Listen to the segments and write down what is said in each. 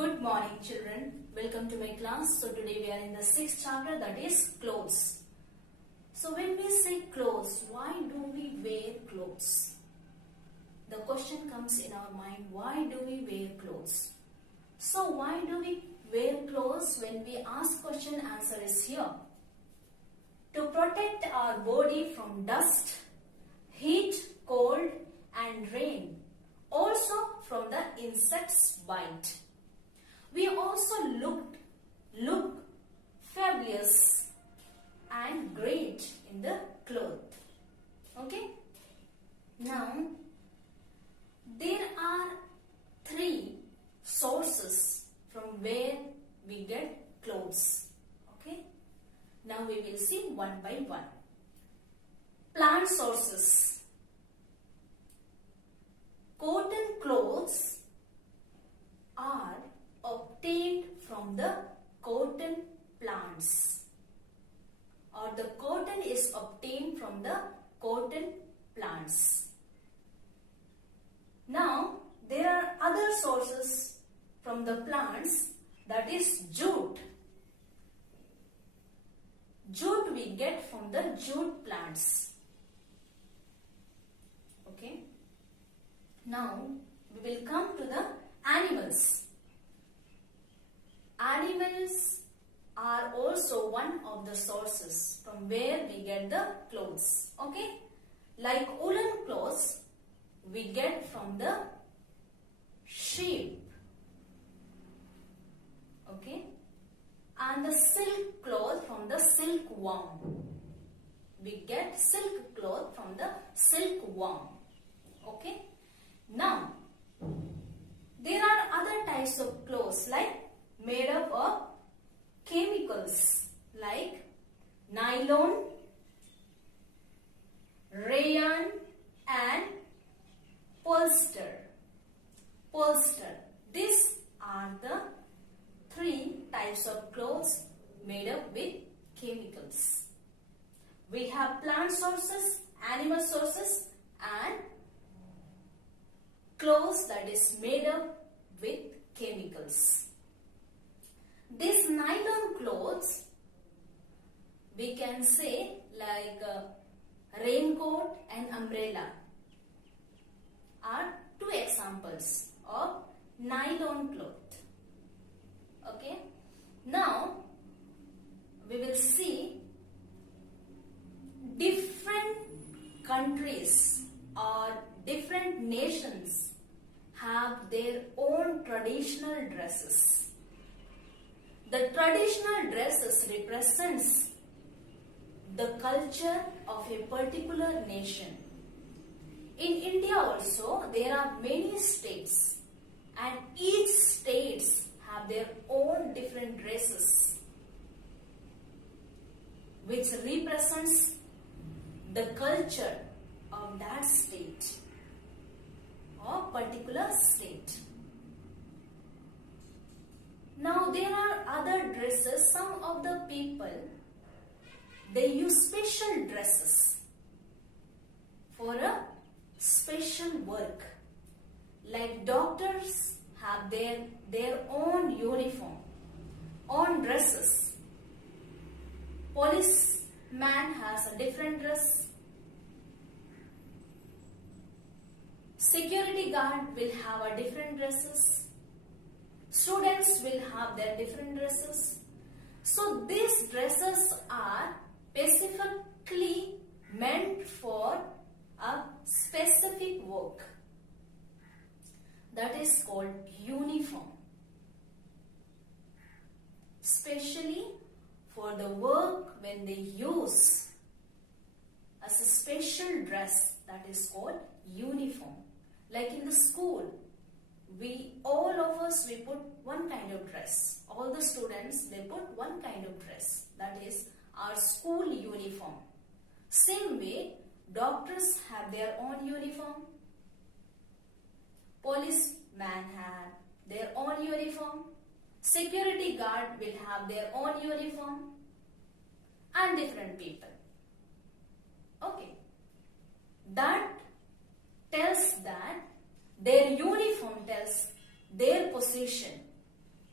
Good morning, children. Welcome to my class. So today we are in the 6th chapter, that is clothes. So when we say clothes, why do we wear clothes? The question comes in our mind, why do we wear clothes? So why do we wear clothes? When we ask question, answer is here. To protect our body from dust, heat, cold and rain. Also from the insect's bite. We also look fabulous and great in the cloth. Okay? Now, there are 3 sources from where we get clothes. Okay? Now we will see one by one. Plant sources. Cotton clothes are obtained from the cotton plants, or the cotton is obtained from the cotton plants. Now there are other sources from the plants, that is jute. Jute we get from the jute plants. Okay. Now we will come to the animals. Animals are also one of the sources from where we get the clothes. Okay? Like woolen clothes, we get from the sheep. Okay? And the silk cloth from the silkworm. We get silk cloth from the silkworm. Okay? Now, there are other types of clothes like made up of chemicals like nylon, rayon and polyester. These are the 3 types of clothes made up with chemicals. We have plant sources, animal sources and clothes that is made up with chemicals. These nylon clothes, we can say like raincoat and umbrella are 2 examples of nylon cloth. Okay. Now we will see different countries or different nations have their own traditional dresses. The traditional dresses represents the culture of a particular nation. In India also, there are many states and each states have their own different dresses which represents the culture of that state or particular state. Now there are other dresses. Some of the people, they use special dresses for a special work. Like doctors have their own uniform, own dresses. Policeman has a different dress. Security guard will have a different dresses. Students will have their different dresses. So these dresses are specifically meant for a specific work. That is called uniform. Especially for the work when they use as a special dress, that is called uniform. Like in the school, all of us put one kind of dress. All the students, they put one kind of dress. That is our school uniform. Same way, doctors have their own uniform. Policemen have their own uniform. Security guard will have their own uniform. And different people. Okay. That tells that their uniform tells their position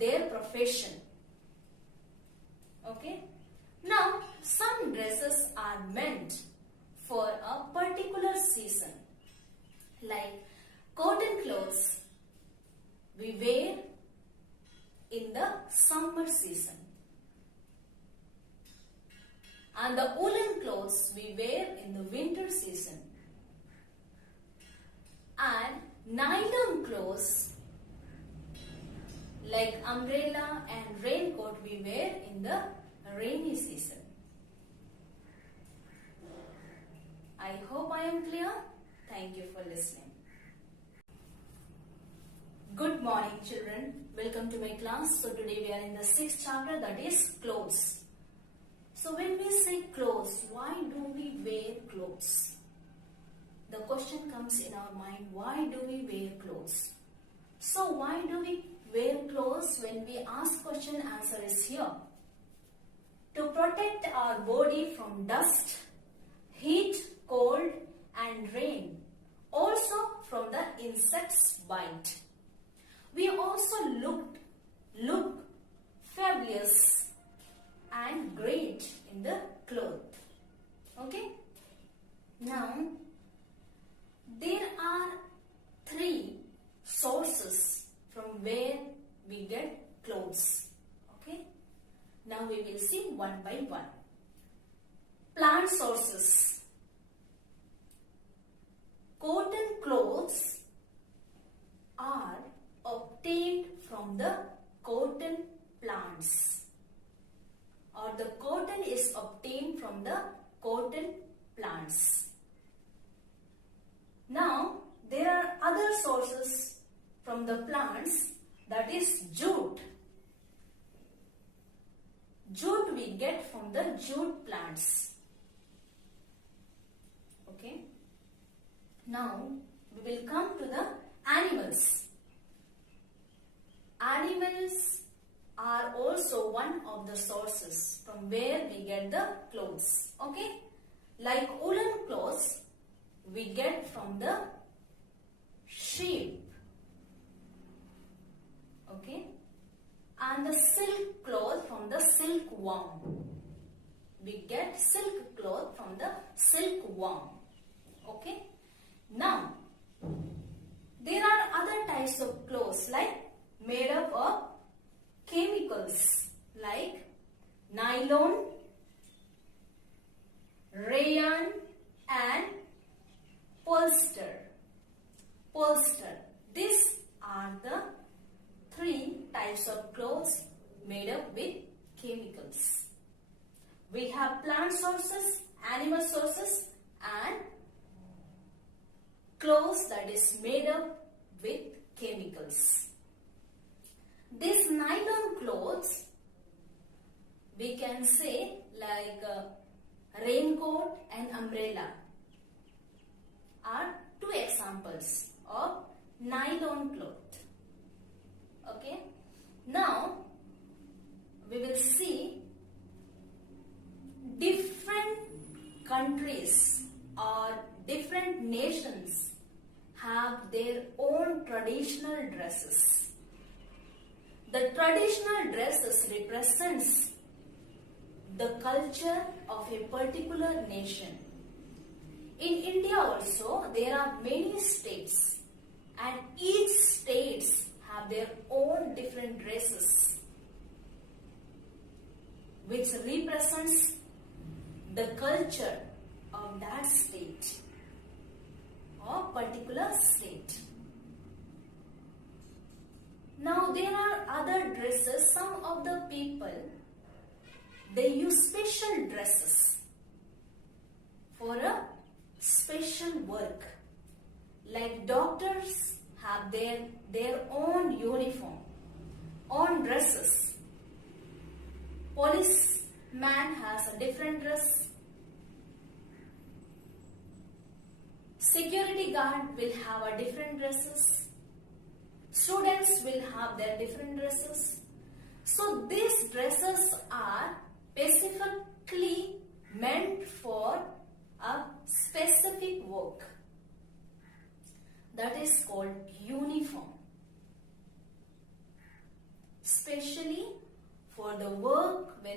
their profession. Okay. Now, some dresses are meant for a particular season, like cotton clothes we wear in the summer season, and the woolen clothes we wear in the winter season, and nylon clothes like umbrella and raincoat we wear in the rainy season. I hope I am clear. Thank you for listening. Good morning, children. Welcome to my class. So today we are in the 6th chapter, that is clothes. So when we say clothes, why do we wear clothes? The question comes in our mind, why do we wear clothes? So why do we wear clothes? When we ask question, answer is here. To protect our body from dust, heat, cold and rain. Also from the insect's bite. We also look fabulous and great in the cloth. Okay? Now, there are 3 sources from where we get clothes. Okay? Now we will see one by one. Plant sources. Cotton clothes are obtained from the cotton plants, or the cotton is obtained from the cotton plants. Now there are other sources from the plants, that is jute. Jute we get from the jute plants. Okay. Now we will come to the animals. Animals are also one of the sources from where we get the clothes. Okay. Like woolen clothes we get from the sheep. Okay. And the silk cloth from the silkworm. We get silk cloth from the silkworm. Okay. Now, there are other types of clothes like made up of chemicals like nylon, rayon and polyester. These are the 3 types of clothes made up with chemicals. We have plant sources, animal sources and clothes that is made up with chemicals. These nylon clothes, we can say like raincoat and umbrella are 2 examples of nylon cloth. Okay. Now we will see different countries or different nations have their own traditional dresses. The traditional dresses represents the culture of a particular nation. In India also there are many states and each states have their own different dresses which represents the culture of that state or particular state. Now there are other dresses. Some of the people, they use special dresses for a special work. Like doctors have their own uniform, own dresses. Policeman has a different dress. Security guard will have a different dresses. Students will have their different dresses. So these dresses are specifically meant for a specific work. That is called uniform.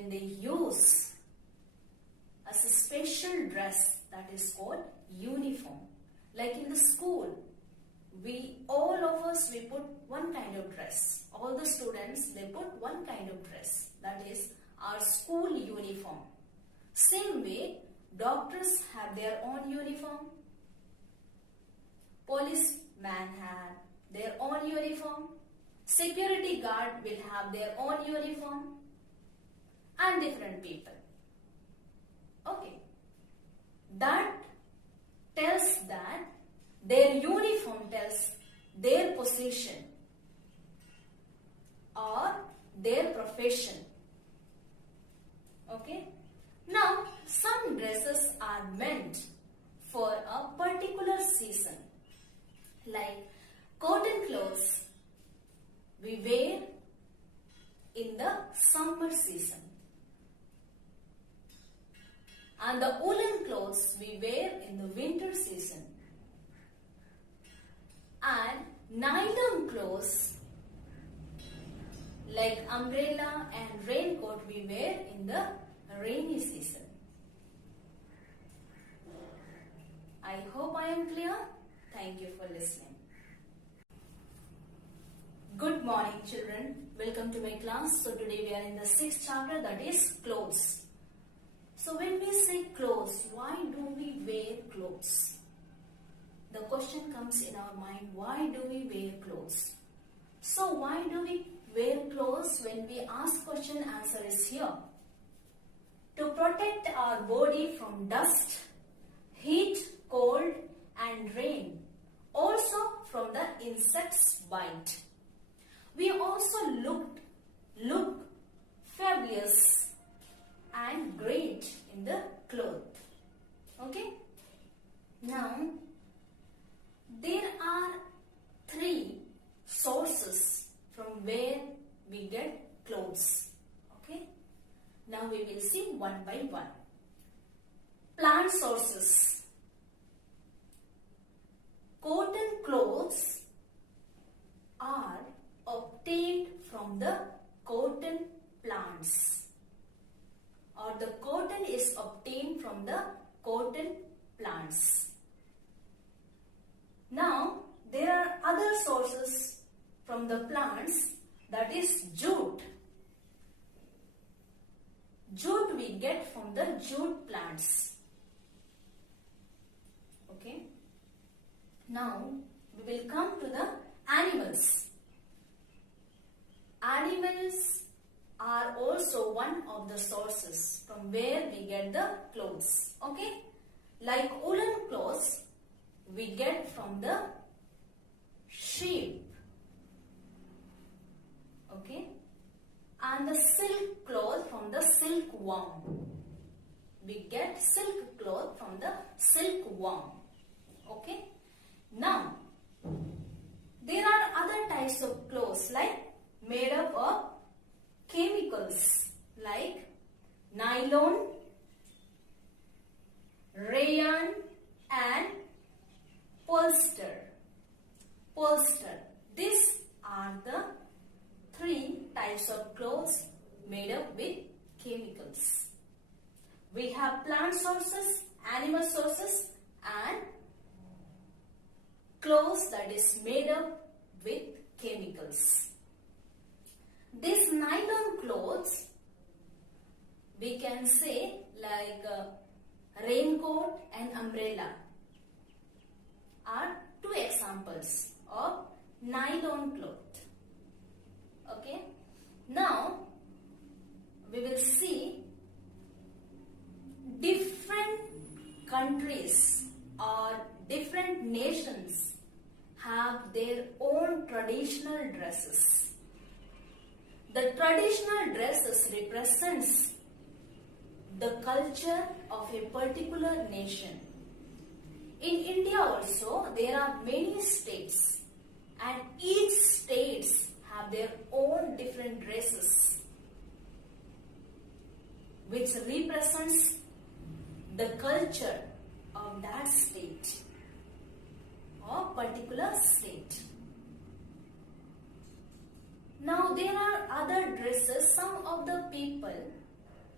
when they use as a special dress that is called uniform. Like in the school, all of us put one kind of dress. All the students, they put one kind of dress. That is our school uniform. Same way, doctors have their own uniform. Policemen have their own uniform. Security guard will have their own uniform. And different people. Okay. That tells that their uniform tells their position or their profession. Okay. Now, some dresses are meant for a particular season. Like cotton clothes we wear in the summer season. And the woolen clothes we wear in the winter season. And nylon clothes like umbrella and raincoat we wear in the rainy season. I hope I am clear. Thank you for listening. Good morning, children. Welcome to my class. So today we are in the 6th chapter, that is clothes. So when we say clothes, why do we wear clothes? The question comes in our mind, why do we wear clothes? So why do we wear clothes? When we ask question, answer is here. To protect our body from dust, heat, cold and rain. Also from the insects' bite. We also look fabulous and great in the cloth. Okay? Now, there are 3 sources from where we get clothes. Okay? Now we will see one by one. Plant sources. Cotton clothes are obtained from the cotton plants, or the cotton is obtained from the cotton plants. Now, there are other sources from the plants, that is jute. Jute we get from the jute plants. Okay. Now, we will come to the animals. Animals are also one of the sources from where we get the clothes. Okay. Like woolen clothes, we get from the sheep. Okay. And the silk cloth from the silkworm. We get silk cloth from the silkworm. Okay. Now, there are other types of clothes like made up of chemicals like nylon, rayon and polyester. These are the 3 types of clothes made up with chemicals. We have plant sources, animal sources and clothes that is made up with chemicals. These nylon clothes, we can say like raincoat and umbrella are 2 examples of nylon cloth. Okay. Now, we will see different countries or different nations have their own traditional dresses. The traditional dresses represents the culture of a particular nation. In India also, there are many states and each states have their own different dresses which represents the culture of that state or particular state. Now there are other dresses. Some of the people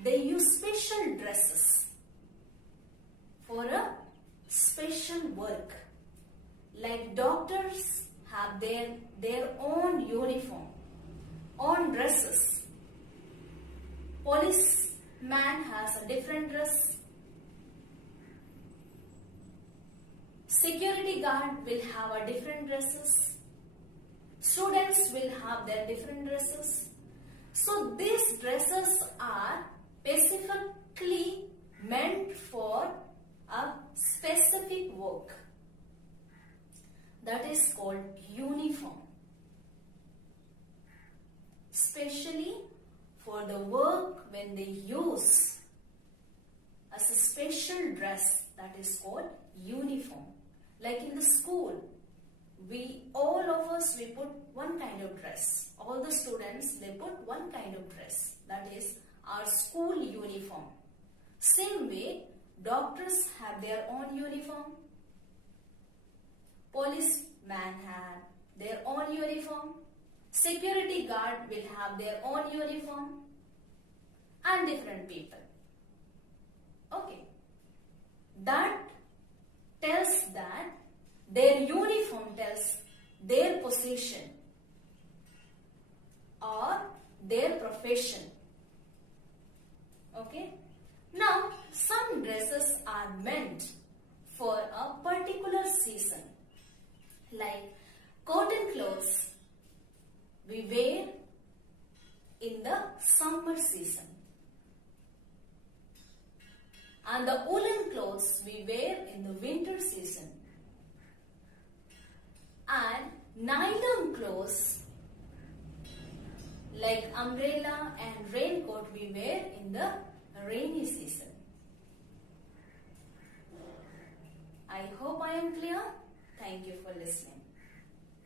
they use special dresses for a special work. Like doctors have their own uniform, own dresses. Policeman has a different dress. Security guard will have a different dresses. Students will have their different dresses. So these dresses are specifically meant for a specific work. That is called uniform. Especially for the work when they use as a special dress, that is called uniform. Like in the school, all of us put one kind of dress. All the students, they put one kind of dress. That is our school uniform. Same way, doctors have their own uniform. Policemen have their own uniform. Security guard will have their own uniform. And different people. Okay. That tells that their uniform tells their position or their profession. Okay. Now, some dresses are meant for a particular season. Like cotton clothes we wear in the summer season. And the woolen clothes we wear in the winter season. And nylon clothes like umbrella and raincoat we wear in the rainy season. I hope I am clear. Thank you for listening.